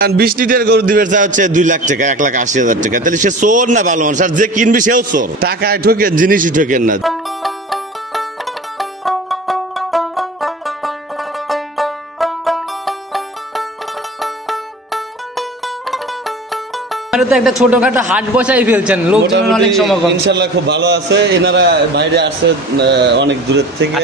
20 litre গরু দিবে হচ্ছে 2 লাখ টাকা 1,80,000 টাকা। তাহলে সে চোর না ভালো মানুষ? আর যে কিনবি সেও চোর। টাকায় ঠকেন, জিনিসই ঠকেন না। একটা ছোটখাটো হাট বসাই ফেলছেন, লোকজন অনেক সমাগম। ইনশাআল্লাহ খুব ভালো আছে। এনারা বাইরে আসছে অনেক দূরের থেকে।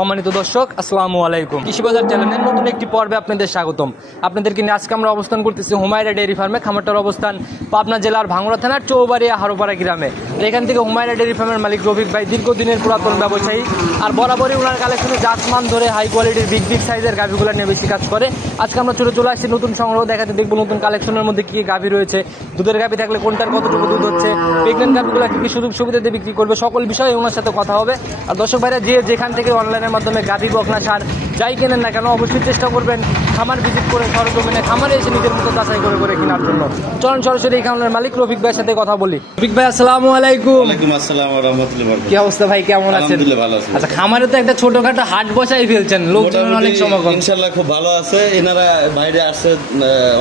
সম্মানিত দর্শক, আসসালামু আলাইকুম। কৃষি বাজার চ্যানেলের নতুন একটি পর্বে আপনাদের স্বাগতম। আপনাদেরকে নিয়ে আজকে আমরা অবস্থান করতেছি হুমায়রা ডেয়ারি ফার্মে। খামারটার অবস্থান পাবনা জেলার ভাঙ্গুড়া থানার চৌবাড়িয়া হারোপাড়া গ্রামে। এখান থেকে হুমায়রা ডেয়ারি ফার্মের মালিক রফিক ভাই দীর্ঘদিনের পুরাতন ব্যবসায়ী, আর বরাবরই ওনার কালেকশনে জাতমান ধরে হাই কোয়ালিটির বিগ সাইজের গাভিগুলো নিয়ে বেশি কাজ করে। আজকে আমরা চলে আসছি নতুন সংগ্রহ দেখাতে, দেখবো নতুন কালেকশনের মধ্যে কি গাভি রয়েছে, দুধের গাভি থাকলে কোনটার কতটুকু দুধ হচ্ছে, প্রেগনেন্ট গাভিগুলো কি কি সুযোগ সুবিধা দিয়ে বিক্রি করবে, সকল বিষয়ে ওনার সাথে কথা হবে। আর দর্শক ভাইরা যেখান থেকে অনলাইনের মাধ্যমে গাভি বকনা সার যাই কেনেন না কেন, অবশ্যই চেষ্টা করবেন খামার ভিজিট করে সরজমিনে খামারে এসে নিজের মতো যাচাই করে কেনার জন্য। চলুন সরাসরি এই খামারের মালিক রফিক ভাইয়ের সাথে কথা বলি। রফিক ভাই, আসসালামু আলাইকুম। ওয়ালাইকুম আসসালাম ওয়া রাহমাতুল্লাহি ওয়া বারাকাতুহু। কি অবস্থা ভাই, কেমন আছেন? আলহামদুলিল্লাহ ভালো আছি। আচ্ছা, খামারে তো একটা ছোটখাটো হাট বসাই ফেলছেন, লোকজন অনেক সমাগম। ইনশাআল্লাহ খুব ভালো আছে। এনারা বাইরে আসছে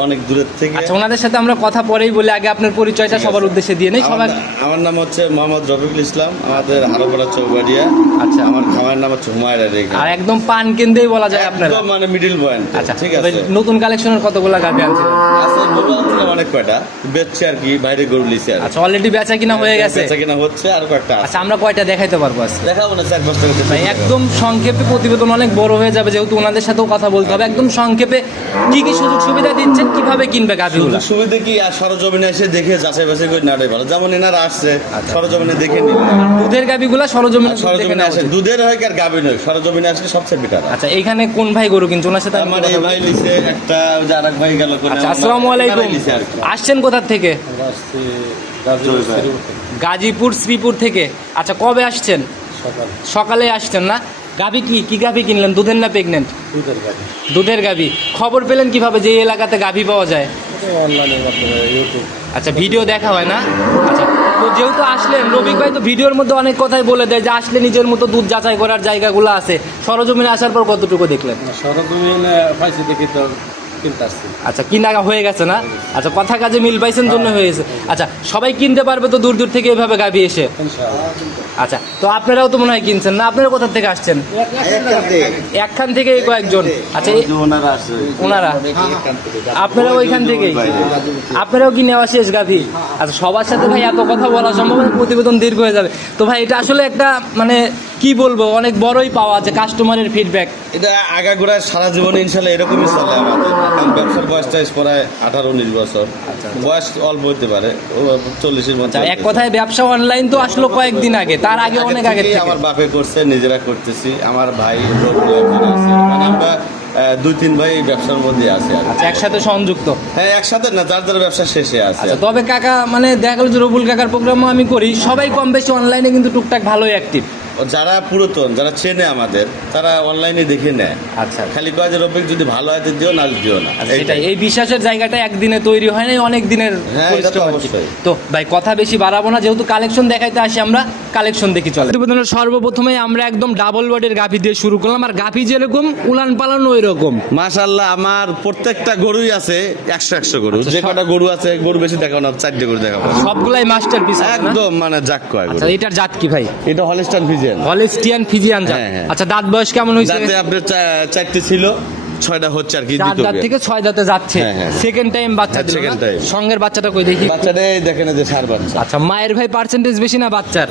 অনেক দূরের থেকে। আচ্ছা, ওনাদের সাথে আমরা কথা পরেই বলি, আগে আপনার পরিচয়টা সবার উদ্দেশ্যে দিয়ে নেই। সবাই, আমার নাম হচ্ছে মোহাম্মদ রফিকুল ইসলাম, আমাদের হারোপাড়া চৌবাড়িয়া। আচ্ছা, আমার খামারের নাম হচ্ছে হুমায়রা ডেয়ারি। আর একদম পান কেন্দ্রেই বলা যায় আপনারা, একদম মানে মিডল পয়েন্ট। আচ্ছা, ঠিক আছে। নতুন কালেকশনের কতগুলা গাভি আনছেন? আছে গরু আনছিলাম অনেক কয়টা, বেচছে আর কি, বাইরে গরু লিছে আর। আচ্ছা, অলরেডি বেচা কিনা হয়ে গেছে? বেচা কিনা হচ্ছে আর কয়েকটা। আচ্ছা, আমরা কয়টা দেখাইতে পারবো আজকে? দেখাবো না, 4-5 টাকা ভাই একদম সংক্ষেপে, প্রতিবেদন অনেক বড় হয়ে যাবে যেহেতু ওনাদের সাথেও কথা বলতে হবে। একদম সংক্ষেপে কি কি সুযোগ সুবিধা দিচ্ছেন, কিভাবে কিনবে গাভিগুলো? সুবিধা কি, আর সরজমিনে এসে দেখে যাচাই বাছাই করে নেওয়াটাই ভালো। যেমন এনারা আসছে সরজমিনে দেখে নিল। দুধের গাভিগুলা সরজমিনে আসে, দুধের হয় আর গাভী নয়, সরজমিনে আসলে সবচেয়ে বেটার। আচ্ছা, এইখানে কোন ভাই গরু কিনছে ওনার সাথে? আমার এই ভাই লিছে একটা, ওই যে আরেক ভাই গেল করে। আচ্ছা, আসসালামু আলাইকুম। আসছেন কোথা থেকে? গাজীপুর শ্রীপুর থেকে। আচ্ছা, কবে আসছেন? সকালে আসছেন না? গাভি কি গাভি কিনলেন, দুধের না প্রেগনেন্ট? দুধের গাভি। খবর পেলেন কিভাবে যে এই এলাকাতে গাভি পাওয়া যায়? আচ্ছা, ভিডিও দেখা হয় না? আচ্ছা, তো যেহেতু আসলেন, রফিক ভাই তো ভিডিওর মধ্যে অনেক কথাই বলে দেয় যে আসলে নিজের মতো দুধ যাচাই করার জায়গাগুলো আছে। সরজমিনে আসার পর কতটুকু দেখলেন? সরজমিনে পাইছি দেখি তো। আচ্ছা, কিনা হয়ে গেছে না? আচ্ছা, কথা কাজে মিল পাইছেন জন্য হয়ে গেছে। আচ্ছা, সবাই কিনতে পারবে তো দূর থেকে এভাবে গাভি এসে? আচ্ছা, তো আপনারাও তো মনে হয় কিনছেন না? আপনারা কোথা থেকে আসছেন? একখান থেকে কয়েকজন। আচ্ছা, ওনারা আপনারাও ওইখান থেকেই? আপনারাও কি নেওয়া শেষ গাভি? আচ্ছা, সবার সাথে ভাই এত কথা বলা সম্ভব না, প্রতিবেদন দীর্ঘ হয়ে যাবে। তো ভাই এটা আসলে একটা মানে কি বলবো, অনেক বড়ই পাওয়া আছে কাস্টমারের ফিডব্যাক। এটা আগাগোড়া সারা জীবনে ইনশাল্লাহ এরকমই চলে আমাদের। ব্যবসার বয়সটা প্রায় 18-19 বছর। বয়স অল্প হতে পারে, 40-এর মধ্যে। এক কথায় ব্যবসা অনলাইন তো আসলো কয়েকদিন আগে, তার আগে অনেক আগে থেকে আমার বাপে করছে, নিজেরা করতেছি। আমার ভাই মানে আমরা 2-3 ভাই ব্যবসার মধ্যে আছে। আচ্ছা, একসাথে সংযুক্ত? হ্যাঁ, একসাথে না, যার যার ব্যবসা শেষে আছে। আচ্ছা, তবে কাকা মানে দেখা গেল যে রবুল কাকার প্রোগ্রামও আমি করি, সবাই কম বেশি অনলাইনে কিন্তু টুকটাক ভালোই অ্যাক্টিভ। যারা পুরাতন, যারা চেনে আমাদের, তারা অনলাইনে দেখে নেয়। আচ্ছা, খালি কয় যে রফিক যদি ভালো হয় দিও না দিও না। সেটাই, এই বিশ্বাসের জায়গাটা একদিনে তৈরি হয় না, অনেক দিনের পরিশ্রম। তো ভাই কথা বেশি বাড়াবো না, যেহেতু কালেকশন দেখাইতে আসি আমরা, কালেকশন দেখি চলে। সর্বপ্রথমে আমরা একদম ডাবল বডির গাভি দিয়ে শুরু করলাম। আর গাভি যেরকম উলান পালানো ওই রকম। মাশাআল্লাহ, আমার প্রত্যেকটা গরুই আছে 100 গরু। যে কটা গরু আছে, গরু বেশি দেখাবো না, 4টে গরু দেখাবো। সবগুলাই মাস্টারপিস একদম, মানে জাক কয়। আচ্ছা, এটার জাত কি ভাই? এটা হলস্টাইন ফ্রিজিয়ান। হলস্টিয়ান ফ্রিজিয়ান জাত। আচ্ছা, দাঁত বয়স কেমন হয়েছে? দাঁতে আপনার 4টে ছিল, 6টা হচ্ছে আর কি। 4 দাঁত থেকে 6 দাঁতে যাচ্ছে। সেকেন্ড টাইম বাচ্চা দিল না? সঙ্গের বাচ্চাটা কই দেখি। বাচ্চাটাই দেখেন, যে সার বাচ্চা। আচ্ছা, মায়ের ভাই পার্সেন্টেজ বেশি না বাচ্চার?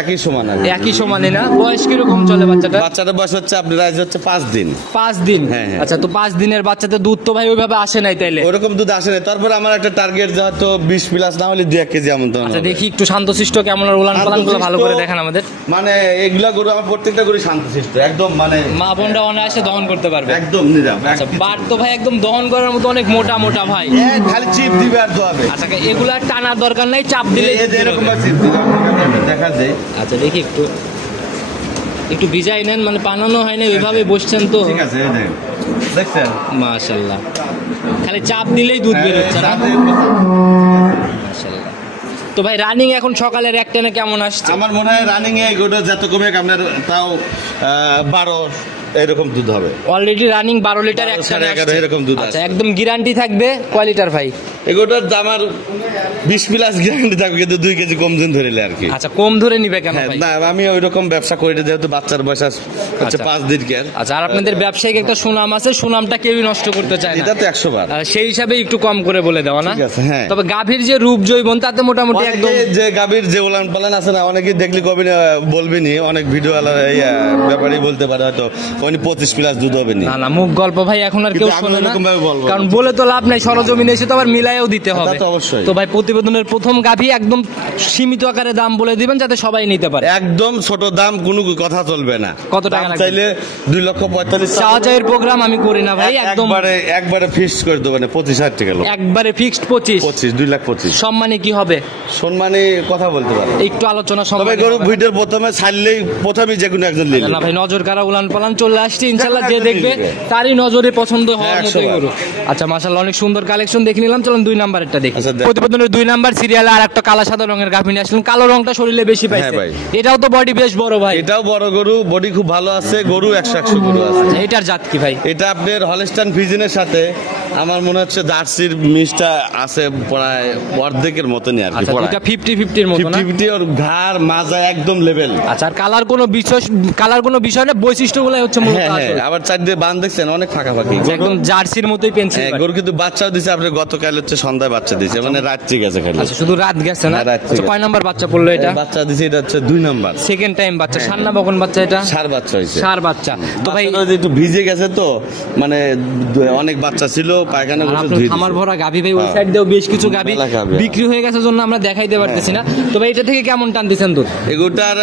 একই সমান। একই সমানই না? বয়স কিরকম চলে বাচ্চাটা? বাচ্চাটার বয়স হচ্ছে আপনার হচ্ছে 5 দিন। 5 দিন? আচ্ছা, তো 5 দিনের বাচ্চাতে দুধ তো ভাই ওইভাবে আসে নাই তাইলে? ওরকম দুধ আসে নাই। তারপর আমার একটা টার্গেট হয়তো 20 প্লাস, না হলে 2 কেজি আমন্ত্রণ। আচ্ছা, দেখি একটু শান্তশিষ্ট কেমন, উলান পালানগুলো ভালো করে দেখান আমাদের। মানে এগুলা গরু আমার প্রত্যেকটা গরু শান্তশিষ্ট একদম, মানে মা বোনরা অনায়াসে দহন করতে পারবে একদম নিরাম। আচ্ছা, বার তো ভাই একদম দহন করার মতো অনেক মোটা মোটা ভাই। খালি চিপ দিবে আর দোয়াবে। আচ্ছা, এগুলা টানার দরকার নাই, চাপ দিলে এরকম চিপ দিবে দেখা যায়। আচ্ছা, দেখি একটু। একটু ভিজাই নেন, মানে পানানো হয় না, ওইভাবে বসছেন তো। ঠিক আছে, এই দেখেন, দেখছেন? মাশাআল্লাহ, খালি চাপ দিলেই দুধ বের হচ্ছে না? চাপ দিয়ে- মাশাআল্লাহ। তো ভাই রানিং এখন সকালের একটানে কেমন আসছে? আমার মনে হয় রানিং এ গোটা যত কমে আপনার তাও 12 এরকম দুধ হবে। অলরেডি রানিং 12 লিটার 12 একটানে সাড়ে 11 আসছে। এরকম দুধ আচ্ছা, আসছে। একদম গ্যারান্টি থাকবে। কয় লিটার ভাই? এগুলোর দাম আর 20 প্লাস গ্যারান্টি থাকবে, কিন্তু 2 কেজি কম দিন ধরে আর কি। আচ্ছা, কম ধরে নিবে কেন হ্যাঁ, ভাই? না আমি ওই রকম ব্যবসা করি না, যেহেতু বাচ্চার বয়স হচ্ছে আচ্ছা। 5 দিনকের। আচ্ছা, আর আপনাদের ব্যবসায়িক একটা সুনাম আছে, সুনামটা কেউই নষ্ট করতে চায় না। এটা তো 100 বার। সেই হিসাবে একটু কম করে বলে দেওয়া না? ঠিক আছে, হ্যাঁ। তবে গাভীর যে রূপ জৈবন তাতে মোটামুটি একদম অনেকে যে গাভীর যে উলান পালান আছে না, অনেকে দেখলি কবি বলবি নি, অনেক ভিডিও ব্যাপারই বলতে পারে হয়তো উনি 25 প্লাস দুধ হবে নি। না না, মুখ গল্প ভাই এখন আর কেউ কিন্তু আমি শোনে না, ওরকম ভাবে বলবো না। কারণ বলে তো লাভ নাই, সরজমিনে এসে তো আবার মিলাইও দিতে হবে। তো অবশ্যই। তো ভাই প্রতিবেদনের প্রথম গাভী একদম সীমিত আকারে দাম বলে দিবেন যাতে সবাই নিতে পারে। একদম ছোট দাম, কোনো কথা চলবে না। কত টাকা দাম লাগবে? চাইলে 2,45,000 চাওয়াচাইয়ের প্রোগ্রাম আমি করি না ভাই, একদম একবারে ফিক্সড করে দেবো, মানে 25,000 টাকা লোক। একবারে ফিক্সড 25। 2,25,000 সম্মানে কি হবে? সম্মানে কথা বলতে পারে। একটু আলোচনা তবে সম্মানে গরু হবে। ভিডিওর প্রথমে ছাড়লেই প্রথমেই যে কোনো একজন নিল। না ভাই, নজর কারা উলান পালান চলে আসছে, ইনশাল্লাহ যে একদম দেখবে নিবে। তারই নজরে পছন্দ হওয়ার হ্যাঁ, মতোই 100 বার। গরু। আচ্ছা মাশাআল্লাহ, অনেক সুন্দর কালেকশন দেখে নিলাম, চলুন 2 নাম্বারটা দেখি। আচ্ছা, দেখ। প্রতিবেদনের 2 নাম্বার সিরিয়ালে আর একটা কালো সাদা রঙের গাভী নিয়ে আসলেন, কালো রংটা শরীরে বেশি পাইছে। হ্যাঁ ভাই। এটাও তো বডি বেশ বড় ভাই। এটাও বড় গরু, বডি খুব ভালো আছে, গরু 100 গরু আছে। এটার জাত কি ভাই? এটা আপনার হলস্টাইন ফ্রিজিনের সাথে আমার মনে হচ্ছে জার্সির মিক্সটা আছে প্রায় অর্ধেকের মতনই আর কি। আচ্ছা, দুটা 50-50 এর মতো না? 50-50 ওর ঘাড় মাজা একদম লেভেল। আচ্ছা, আর কালার কোনো বিষয় না, বৈশিষ্ট্যগুলাই হচ্ছে মূলত হ্যাঁ হ্যাঁ, আসল। আবার চারদিকে বান দেখছেন অনেক ফাঁকাফাঁকি। একদম জার্সির মতোই পেন্সিল। হ্যাঁ, গরু কিন্তু বাচ্চাও দিছে, আপনার গতকাল হচ্ছে সন্ধ্যায় বাচ্চা দিছে, মানে রাত্রি গেছে খালি। আচ্ছা, শুধু রাত গেছে না? হ্যাঁ, রাত আচ্ছা, গেছে। কয় নাম্বার বাচ্চা পড়লো এটা? বাচ্চা দিছে, এটা হচ্ছে 2 নাম্বার। সেকেন্ড টাইম বাচ্চা। সার না বকন বাচ্চা এটা? সার বাচ্চা হয়েছে। সার বাচ্চা। তো ভাই বাচ্চাটা যে একটু ভিজে গেছে তো, মানে অনেক বাচ্চা ছিল, পায়খানা আর বসে আপনার ধুয়ে খামার দিছে। ভরা গাভী ভাই, ওই হ্যাঁ। সাইড দিয়েও বেশ কিছু গাভী মেলা গাভী। বিক্রি হয়ে গেছে জন্য আমরা দেখাইতে পারতেছি না। তো ভাই এটা থেকে কেমন টান দিচ্ছেন দুধ? এগুটার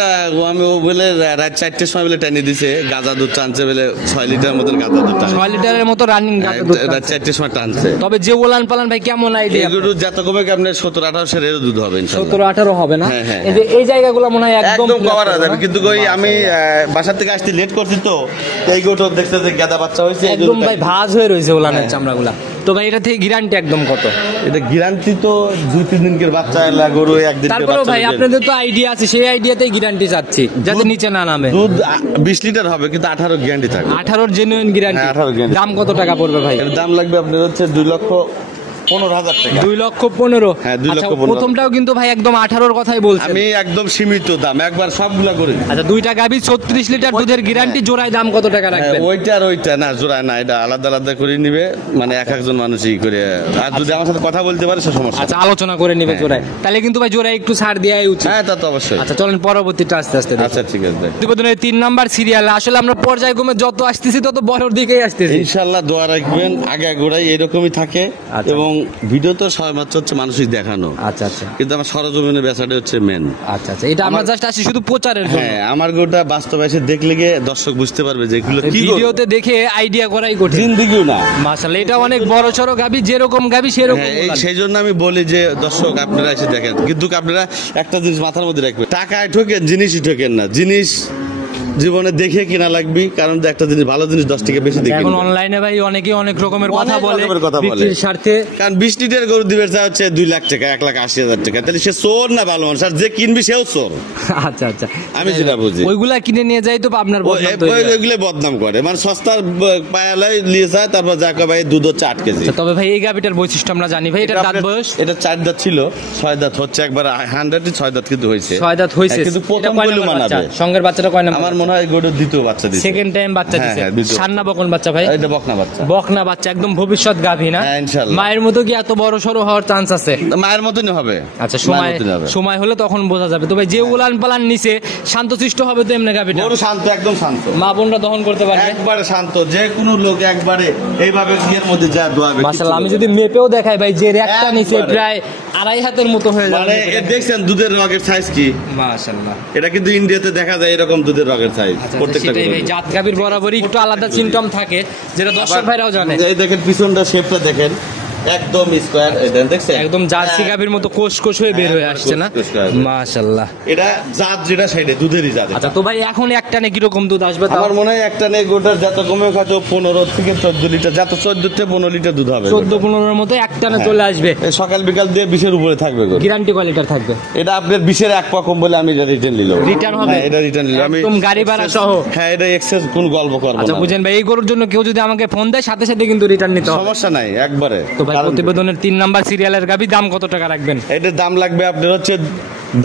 আমি ও বলে রাত 4টের সময় বলে টেনে দিছে, গাঁজা দুধ টানছে বলে 6 লিটার মতন গাঁজা দুধ টানছে। 6 লিটারের মতো রানিং দুধ রাত টানছে। 4টের সময় টানছে। তবে যে ওলান পালান ভাই কেমন আইডিয়া? এগুলো যত কমে কি আপনার 17-18 সের দুধ হবে ইনশাআল্লাহ। 17-18 হবে না? হ্যাঁ, হ্যাঁ, এই যে এই জায়গাগুলো মনে হয় একদম একদম কভার clear হয়ে যাবে, না? কিন্তু ওই আমি বাসা থেকে আসতে লেট করছি তো, এই গোটো দেখতে যে গাদা বাচ্চা হয়েছে এই একদম গরুটা- ভাই ভাঁজ হয়ে রয়েছে ওলানের হ্যাঁ। চামড়াগুলা। তো ভাই এটা থেকে গ্যারান্টি একদম কত? এটা গ্যারান্টি তো 2-3 দিনের বাচ্চা এলা গরু, একদিনের তারপরেও বাচ্চা ভাই দিবে। আপনাদের তো আইডিয়া আছে, সেই আইডিয়াতেই গ্যারান্টি চাচ্ছি যাতে দুধ- নিচে না নামে। দুধ 20 লিটার হবে, কিন্তু 18 গ্যারান্টি থাকবে। 18 জেনুইন গ্যারান্টি। হ্যাঁ, 18 guarantee। দাম কত টাকা পড়বে ভাই? এর দাম লাগবে আপনার হচ্ছে 2,15,000 টাকা। 2,15,000। হ্যাঁ, 2,15,000 প্রথমটাও কিন্তু ভাই একদম 18 কথাই বলছেন। আমি একদম সীমিত দাম, একবার সবগুলা করি। আচ্ছা, 2টা গাভী 36 লিটার দুধের গ্যারান্টি, জোড়ায় দাম কত টাকা হ্যাঁ, রাখবেন? ওইটা আর ওইটা না, জোড়া না, এটা আলাদা আলাদা করে নিবে, মানে এক একজন মানুষই করে। আর যদি আমার সাথে কথা বলতে পারে সে সমস্যা আচ্ছা, নেই। আলোচনা করে নিবে হ্যাঁ। জোড়ায়, তাহলে কিন্তু ভাই জোড়ায় একটু ছাড় দেওয়াই উচিত। হ্যাঁ, তা তো অবশ্যই। আচ্ছা, চলেন পরবর্তীটা আস্তে আস্তে দেখি। আচ্ছা, ঠিক আছে। প্রতিবেদনের 3 নাম্বার সিরিয়ালে আসলে আমরা পর্যায়ক্রমে যত আসতেছি তত বড়র দিকেই আসতেছি। ইনশাআল্লাহ দোয়া রাখবেন, আগে গোড়াই এরকমই থাকে। আচ্ছা। এবং ভিডিও তো সবমাত্র হচ্ছে মানুষই দেখানো, আচ্ছা আচ্ছা কিন্তু আমার সরজমিনের বেচাটা হচ্ছে মেন। আচ্ছা আচ্ছা, এটা আমরা জাস্ট আসি শুধু প্রচারের জন্য। হ্যাঁ, আমার গোটা বাস্তবে এসে দেখলে গিয়ে দর্শক বুঝতে পারবে যে এগুলো কি গরু। ভিডিওতে দেখে আইডিয়া করাই কঠিন। জিন্দিগিও না। মাশাআল্লাহ, এটা অনেক বড় সড়ো গাভী, যেরকম গাভী সেরকম হ্যাঁ, ওলান। সেই জন্য আমি বলি যে দর্শক আপনারা এসে দেখেন, কিন্তু আপনারা একটা জিনিস মাথার মধ্যে রাখবেন, টাকায় ঠকেন, জিনিসই ঠকেন না। জিনিস জীবনে দেখে কিনা লাগবে, কারণ একটা জিনিস ভালো জিনিস 10 টাকা বেশি দেখে এখন কিনবেন। অনলাইনে ভাই অনেকেই অনেক রকমের কথা অনেক বলে রকমের কথা বলে। বিক্রির স্বার্থে। কারণ 20 লিটার গরু দিবে চা হচ্ছে 2 লাখ টাকা, 1,80,000 টাকা, তাহলে সে চোর না ভালো মানুষ? আর যে কিনবি সেও চোর। আচ্ছা আচ্ছা, আমি যেটা বুঝি ওইগুলা কিনে নিয়ে যাই তো আপনার বদনাম তৈরি হয়। ওইগুলো বদনাম করে, মানে সস্তার পায়ালাই নিয়ে যায়, তারপর যাকে ভাই দুধ হচ্ছে 8 কেজি। আচ্ছা, তবে ভাই এই গাভীটার বৈশিষ্ট্য আমরা জানি ভাই, এটা দাঁত বয়স এটা 4 দাঁত ছিল, 6 দাঁত হচ্ছে, একবার 100 6 দাঁত কিন্তু হয়েছে। 6 দাঁত হইছে। হ্যাঁ, কিন্তু প্রথম এটা কয় বলে নাম্বার মানাবে। বাচ্চা? সঙ্গের বাচ্চাটা কয় নাম্বার? আমার মনে হয় গরুর দ্বিতীয় বাচ্চা দিচ্ছে। সেকেন্ড টাইম বাচ্চা হ্যাঁ, দিছে। হ্যাঁ, দ্বিতীয়। সান্না বকন বাচ্চা ভাই? এটা বকনা বাচ্চা। বকনা বাচ্চা, একদম ভবিষ্যৎ গাভী না? হ্যাঁ, ইনশাআল্লাহ। মায়ের মতো কি এত বড় সড়ো হওয়ার চান্স আছে? মায়ের মতনই হবে। আচ্ছা, মায়ের মতনই হবে। সময় হলে তখন বোঝা যাবে। তবে যে উলান পালান নিচে শান্তশিষ্ট হবে তো এমনি গাভীটা? গরু শান্ত, একদম শান্ত, মা বোনরা দহন করতে পারবে? একবারে শান্ত, যে কোনো লোক একবারে এইভাবে বিয়ের মধ্যে যা দোয়াবে। মাশাআল্লাহ, আমি যদি মেপেও দেখাই ভাই, যে রেকটা নিচে একবারে। প্রায় 2.5 হাতের মতো হয়ে যাবে। মানে দেখছেন দুধের রগের সাইজ কি? মাশাআল্লাহ। এটা কিন্তু ইন্ডিয়াতে দেখা যায় এরকম দুধের রগের সাইজ আচ্ছা, প্রত্যেকটা সেটাই গরুর। ভাই, জাত গাভীর বরাবরই একটু আলাদা সিমটম থাকে, যেটা দর্শক ভাইরাও জানে। এই দেখেন পিছনটা শেপটা দেখেন, একদম স্কোয়ার এটা দেখছেন একদম জার্সি গাভীর মতো কোষ কোষ হয়ে বের হয়ে আসছে না? কোষ কোষ হয়ে। মাশাআল্লাহ। এটা জাত যেটা সাইডে দুধেরই জাত এটা। আচ্ছা তো ভাই এখন একটানে কিরকম দুধ আসবে তাও? আমার মনে হয় একটা নেই গোটার যত কমে হয়তো 15 থেকে 14 লিটার, যত 14 থেকে 15 লিটার দুধ হবে। 14-15 মতো একটানে হ্যাঁ। চলে আসবে। এই সকাল বিকাল দিয়ে 20 উপরে থাকবে গরু। গ্যারান্টি কয় লিটার থাকবে? এটা আপনার 20 এক পা কম বলে আমি এটা রিটার্ন নিলাম। Return হবে? হ্যাঁ, এটা রিটার্ন নিলাম আমি একদম গাড়ি ভাড়া সহ? হ্যাঁ, এটা এক্সেস কোন গল্প করব আচ্ছা না। বুঝেন ভাই, এই গরুর জন্য কেউ যদি আমাকে ফোন দেয় সাথে সাথে কিন্তু রিটার্ন নিতে হবে। সমস্যা নাই একবারে। তো ভাই কারণ প্রতিবেদনের 3 নাম্বার সিরিয়ালের গাভী দাম কত টাকা রাখবেন? এটার দাম লাগবে আপনার হচ্ছে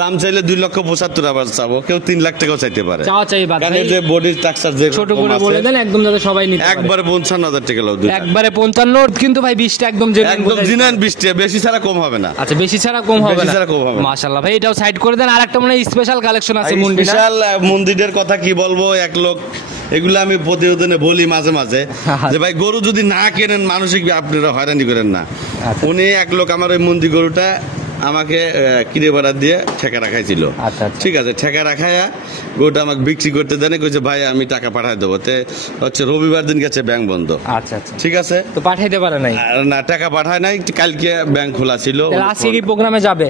দাম চাইলে 2,75,000 আবার চাবো, কেউ 3 লাখ টাকাও চাইতে পারে। চাওয়া চাই বাদ কারণ ভাই। এর যে বডি স্ট্রাকচার যে ছোট করে বলে দেন একদম যাতে সবাই নিতে পারে। একবারে 55,000 টাকা লাও দুইটা। একবারে 55 কিন্তু ভাই 20টা একদম genuine একদম বোঝাই- জিনান 20 টাকা, বেশি ছাড়া কম হবে না। আচ্ছা বেশি ছাড়া কম হবে বেশি না? ছাড়া কম হবে না। মাশাআল্লাহ ভাই, এটাও সাইড করে দেন। আরেকটা মনে হয় স্পেশাল কালেকশন আছে মুন্ডি না? স্পেশাল মন্দিরের কথা কি বলবো, এক লোক এগুলো আমি প্রতিবেদনে বলি মাঝে মাঝে যে ভাই গরু যদি না কেনেন মানসিক আপনারা হয়রানি করেন না। আচ্ছা। উনি এক লোক আমার ওই মন্দির গরুটা আমাকে কিনে বাড়া দিয়ে ঠেকা রাখাইছিল। আচ্ছা, আচ্ছা। ঠিক আছে, ঠেকা রাখাইয়া গরুটা আমাকে বিক্রি করতে দেন, কইছে ভাই আমি টাকা পাঠাই দেবো। তে হচ্ছে রবিবার দিন গেছে ব্যাংক বন্ধ। আচ্ছা আচ্ছা। ঠিক আছে, তো পাঠাইতে পারে নাই? আর না টাকা পাঠায় নাই, কালকে ব্যাংক খোলা ছিল। তাহলে আজকে কি প্রোগ্রামে যাবে?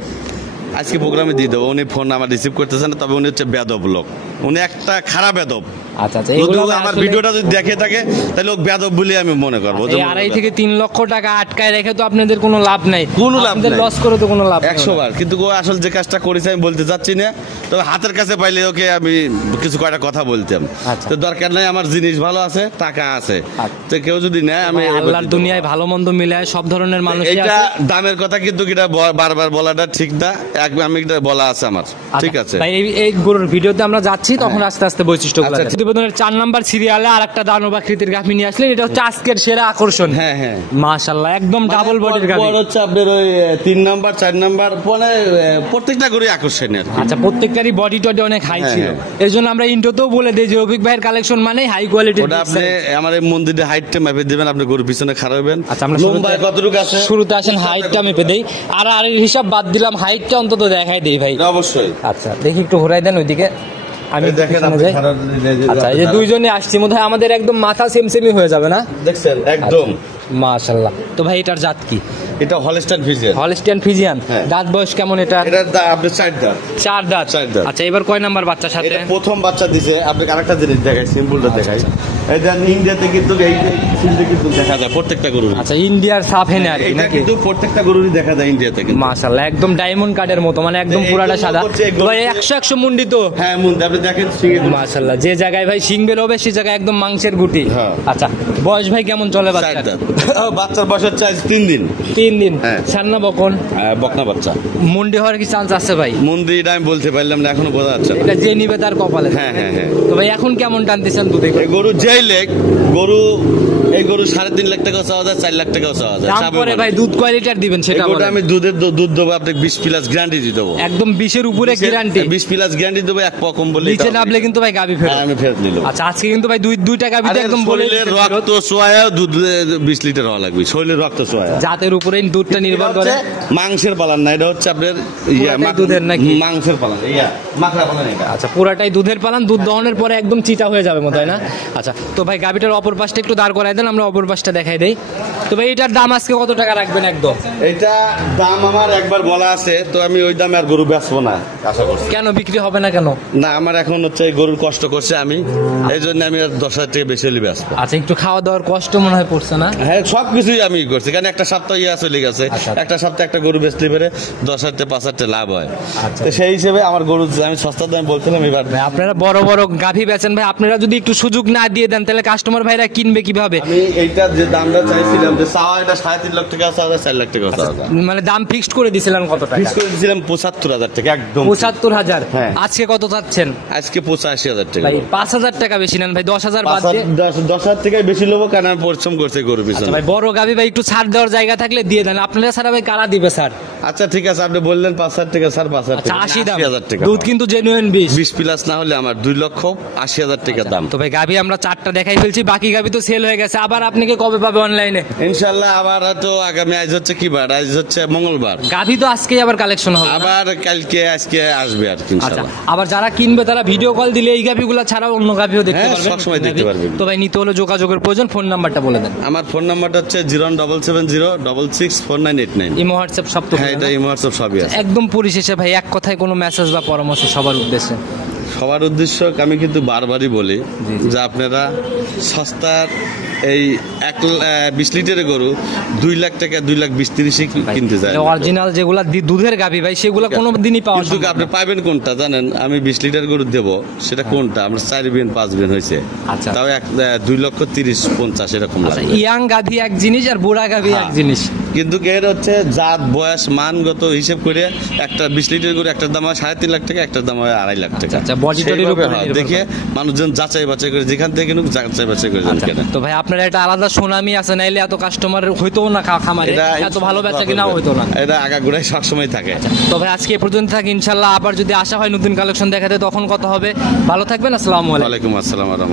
আজকে প্রোগ্রামে দিয়ে দেবো। উনি ফোন আমার রিসিভ করতেছে না, তবে উনি হচ্ছে বেদব লোক, উনি একটা খারাপ বেদব। আচ্ছা আচ্ছা। যদি এগুলো ও আমার ভিডিওটা যদি দেখে থাকে তাহলে ও বেদব বলে আমি মনে করবো। এই 2.5 থেকে 3 লক্ষ টাকা আটকায় রেখে তো আপনাদের কোনো লাভ নাই। কোনো লাভ নাই। লস করে তো কোনো লাভ নেই। 100 বার, কিন্তু ও আসলে যে কাজটা করেছে আমি বলতে চাচ্ছি না, তবে হাতের কাছে পাইলে ওকে আমি কিছু কয়টা কথা বলতাম। আচ্ছা। তো দরকার নাই, আমার জিনিস ভালো আছে, টাকা আছে, আচ্ছা। তো কেউ যদি নেয় আমি ভাই, আল্লাহর দুনিয়ায় ভালো মন্দ মিলায় সব ধরনের মানুষই এটা আছে। দামের কথা কিন্তু এটা বারবার বলাটা ঠিক না, আমি এটা বলা আছে আমার। ঠিক আছে ভাই এই গরুর ভিডিওতে আমরা যাচ্ছি তখন আস্তে আস্তে বৈশিষ্ট্যগুলো আচ্ছা, প্রতিবেদনের 4 নাম্বার সিরিয়ালে আরেকটা দানব আকৃতির গাভী নিয়ে আসলেন। এটা হচ্ছে আজকের সেরা আকর্ষণ। হ্যাঁ হ্যাঁ, মাশাআল্লাহ একদম ডাবল বডির গাভী। পর হচ্ছে আপনার ওই 3 নাম্বার 4 নাম্বার পরে প্রত্যেকটা করে আকর্ষণীয় আর কি। আচ্ছা প্রত্যেকটারই বডি টডি অনেক হাই হ্যাঁ, ছিল। হ্যাঁ। এই জন্য আমরা ইন্ট্রোতেও বলে দিই যে রফিক ভাইয়ের কালেকশন মানে হাই কোয়ালিটির। ওটা আপনি আমার এই মন্দিরে হাইটটা মেপে দিবেন, আপনি গরুর পিছনে খাড়া হবেন। আচ্ছা আমরা লম্বায় কতটুকু আছে শুরুতে আসেন হাইটটা মেপে দেই, আর হিসাব বাদ দিলাম, হাইটটা অন্তত দেখাই দেই ভাই। এটা অবশ্যই। আচ্ছা দেখি একটু ঘোরাই দেন ওইদিকে, আমি এই দেখেন পিছনে আপনি যাই। খাড়া যদি- আচ্ছা এই যে দুইজনে আসছি মধ্যে আমাদের একদম মাথা সেমই হয়ে যাবে না? দেখছেন একদম। মাশাআল্লাহ। তো ভাই এটার জাত কি? এটা হলস্টাইন ফ্রিজিয়ান। Holstein Friesian. হ্যাঁ। দাঁত বয়স কেমন এটা? এটা আপনি 4 দাঁত। 4 দাঁত। 4 দাঁত। আচ্ছা এবার কয় নাম্বার বাচ্চার সাথে? এটা প্রথম বাচ্চা দিছে। আপনাকে আরেকটা জিনিস দেখাই, সিম্পলটা দেখাই। এটা ইন্ডিয়াতে কিন্তু এই ফিল্ডে কিন্তু দেখা যায় প্রত্যেকটা গরুর। আচ্ছা ইন্ডিয়ার সাফ হেনে আর কি এটা নাকি? কিন্তু প্রত্যেকটা গরুরই দেখা যায় ইন্ডিয়াতে কিন্তু। মাশাআল্লাহ একদম ডায়মন্ড কার্ডের মতো, মানে একদম এই পুরাটা গরু সাদা। হচ্ছে এই গরু- ভাই 100 মুন্ডি তো? হ্যাঁ মুন্ডি আপনি দেখেন সিঙ্গে গরু। মাশাআল্লাহ যে জায়গায় ভাই শিং বের হবে সে জায়গায় একদম মাংসের গুটি। হ্যাঁ। আচ্ছা বয়স ভাই কেমন চলে 4 বাচ্চার? দাঁত। বাচ্চার বয়স হচ্ছে আজ 3 দিন। 3 দিন। হ্যাঁ। সান্না বকন বকনা বাচ্চা। মুন্ডি হওয়ার কি চান্স আছে ভাই? মুন্ডি এটা আমি বলতে পারলাম না, এখনো বোঝা যাচ্ছে না। এটা যে নিবে তার কপালে। হ্যাঁ, হ্যাঁ, হ্যাঁ। তো ভাই এখন কেমন টানতেছেন দুধে? এই গরু যেই লেগ গরু, এই গরু 3.5 লাখ টাকাও চাওয়া যায়, 4 লাখ টাকাও চাওয়া যায়। দাম চাবে পরে মানে। ভাই দুধ কয় লিটার দিবেন এই সেটা গরুটা বলেন। আমি দুধ দেবো আপনাকে 20 প্লাস গ্যারান্টি দিয়ে দেবো। একদম 20-এর উপরে গ্যারান্টি। 20 প্লাস গ্যারান্টি দেবো, এক পা কম বলে নিচে নামলে কিন্তু ভাই গাবি ফেরত। আমি ফেরত নিলাম। আচ্ছা আজকে কিন্তু ভাই দুইটা গাবিতে একদম বলে শরীরের রক্ত সোয়া দুধ 20 লিটার হওয়া লাগবে, শরীরের রক্ত সোয়া। জাতের উপরে দুধটা নির্ভর করে। মাংসের পালান না, এটা হচ্ছে আপনার পুরাটাই দুধের নাকি? মাংসের পালান, মাখরা পালান এটা। আচ্ছা পুরাটাই দুধের পালান, দুধ দহনের পরে একদম চিটা হয়ে যাবে মতো, তাই না? আচ্ছা তো ভাই গাবিটার অপর পাশটা একটু দাঁড় করাই দেন, আমরা অপর পাশটা দেখাই দেই। তো ভাই এটার দাম আজকে কত টাকা রাখবেন একদম? এটা দাম আমার একবার বলা আছে, তো আমি ওই দামে আর গরু বেচবো না আশা করছি। কেন বিক্রি হবে না কেন? না আমার এখন হচ্ছে এই গরুর কষ্ট করছে আমি, এই জন্য আমি আর 10,000 টাকা বেশি হলে বেচবো। আচ্ছা একটু খাওয়া দাওয়ার কষ্ট মনে হয় পড়ছে না? হ্যাঁ সবকিছুই আমি করছি, কারণ একটা সপ্তাহ চলে গেছে, আচ্ছা। একটা সপ্তাহে একটা গরু বেচতে পেরে 10,000 থেকে 5,000 টাকা লাভ হয়। আচ্ছা। তো সেই হিসেবে আমার গরু আমি সস্তা দামে বলছিলাম এবার। ভাই আপনারা বড় বড় গাভী বেচেন ভাই, আপনারা যদি একটু সুযোগ না দিয়ে দেন তাহলে কাস্টমার ভাইরা কিনবে কিভাবে? আমি এইটার যে দামটা চাইছিলাম যে চাওয়া এটা 3.5 লাখ টাকা চাওয়া যায়, 4 লাখ টাকা চাওয়া যায়। মানে দাম ফিক্সড করে দিছিলেন কত টাকা? ফিক্স করে দিয়েছিলাম 75,000 টাকা একদম। 75,000। হ্যাঁ। আজকে কত চাচ্ছেন? আজকে 85,000 টাকা। ভাই 5,000 টাকা বেশি নেন ভাই, 10,000 বাদ দিয়ে। 10,000 টাকায় বেশি নেবো, কারণ আমি পরিশ্রম করছি গরুর আচ্ছা পিছনে। ভাই বড় গাভী ভাই একটু ছাড় দেওয়ার জায়গা থাকলে দিয়ে দেন, আপনারা ছাড়া ভাই কারা দিবে স্যার? আচ্ছা ঠিক আছে, আপনি বললেন 5,000 টাকা স্যার, 5,000 আচ্ছা টাকা, 80 দাম 80,000 টাকা। দুধ কিন্তু জেনুইন 20। 20 প্লাস না হলে আমার 2,80,000 টাকা দাম। তো ভাই গাভি আমরা 4টা দেখাই ফেলছি, বাকি গাভি তো সেল হয়ে গেছে। আবার আপনি কি কবে পাবে অনলাইনে? ইনশাআল্লাহ আবার হয়তো আগামী, আজ হচ্ছে কি বার, আজ হচ্ছে মঙ্গলবার, গাভি তো আজকেই আবার কালেকশন হবে না? আবার কালকে আজকে আসবে আর কি আচ্ছা, ইনশাআল্লাহ। আবার যারা কিনবে তারা ভিডিও কল দিলে এই গাভিগুলো ছাড়াও অন্য গাভিও দেখতে হ্যাঁ, পারবে, সবসময় দেখতে পারবে। তো ভাই নিতে হলে যোগাযোগের প্রয়োজন, ফোন নাম্বারটা বলে দেন। আমার ফোন নাম্বারটা হচ্ছে 01770664989। ইমো হোয়াটসঅ্যাপ সব তো হ্যাঁ, এটা ইমো হোয়াটসঅ্যাপ সবই আছে। একদম পরিশেষে ভাই এক কথায় কোনো মেসেজ বা পরামর্শ সবার উদ্দেশ্যে? সবার উদ্দেশ্য আমি কিন্তু বারবারই বলি জি, জি। যে আপনারা সস্তার এই 20 লিটারের গরু 2 লাখ টাকা, 2,20,30 কিনতে যায়। অরিজিনাল যেগুলা দুধের গাভি ভাই সেগুলো কোনো দিনই পাওয়া কিন্তু সম্ভব আপনি না। পাবেন কোনটা জানেন? আমি 20 লিটার গরু দেবো, সেটা কোনটা? আমরা 4 বিন 5 বিন হয়েছে, আচ্ছা। তাও 2,30,50 এরকম আচ্ছা, লাগবে। ইয়াং গাভি এক জিনিস আর বুড়া গাভি এক হ্যাঁ। জিনিস। কিন্তু এর হচ্ছে জাত, বয়স, মানগত হিসেব করে একটা 20 লিটার গরু একটার দাম হয় 3.5 লাখ টাকা, একটার দাম হয় 2.5 লাখ টাকা। আচ্ছা, body টডির সেইভাবে উপরে হয়, নির্ভর দেখে করে। মানুষজন যাচাই বাছাই করে, যেখান থেকে কিনুক যাচাই বাছাই করে আচ্ছা, কেনে। তো ভাই আপনার একটা আলাদা সুনামি আছে, নাইলে এত কাস্টমার হইতো না খামারে, এত ভালো বেচা কিনাও হইতো না। এটা আগাগোড়াই সবসময় থাকে। তো ভাই আজকে এ পর্যন্ত থাকি, ইনশাল্লাহ আবার যদি আসা হয় নতুন কালেকশন দেখাতে তখন কথা হবে। ভালো থাকবেন, আসসালামু আলাইকুম। ওয়ালাইকুম আসসালাম।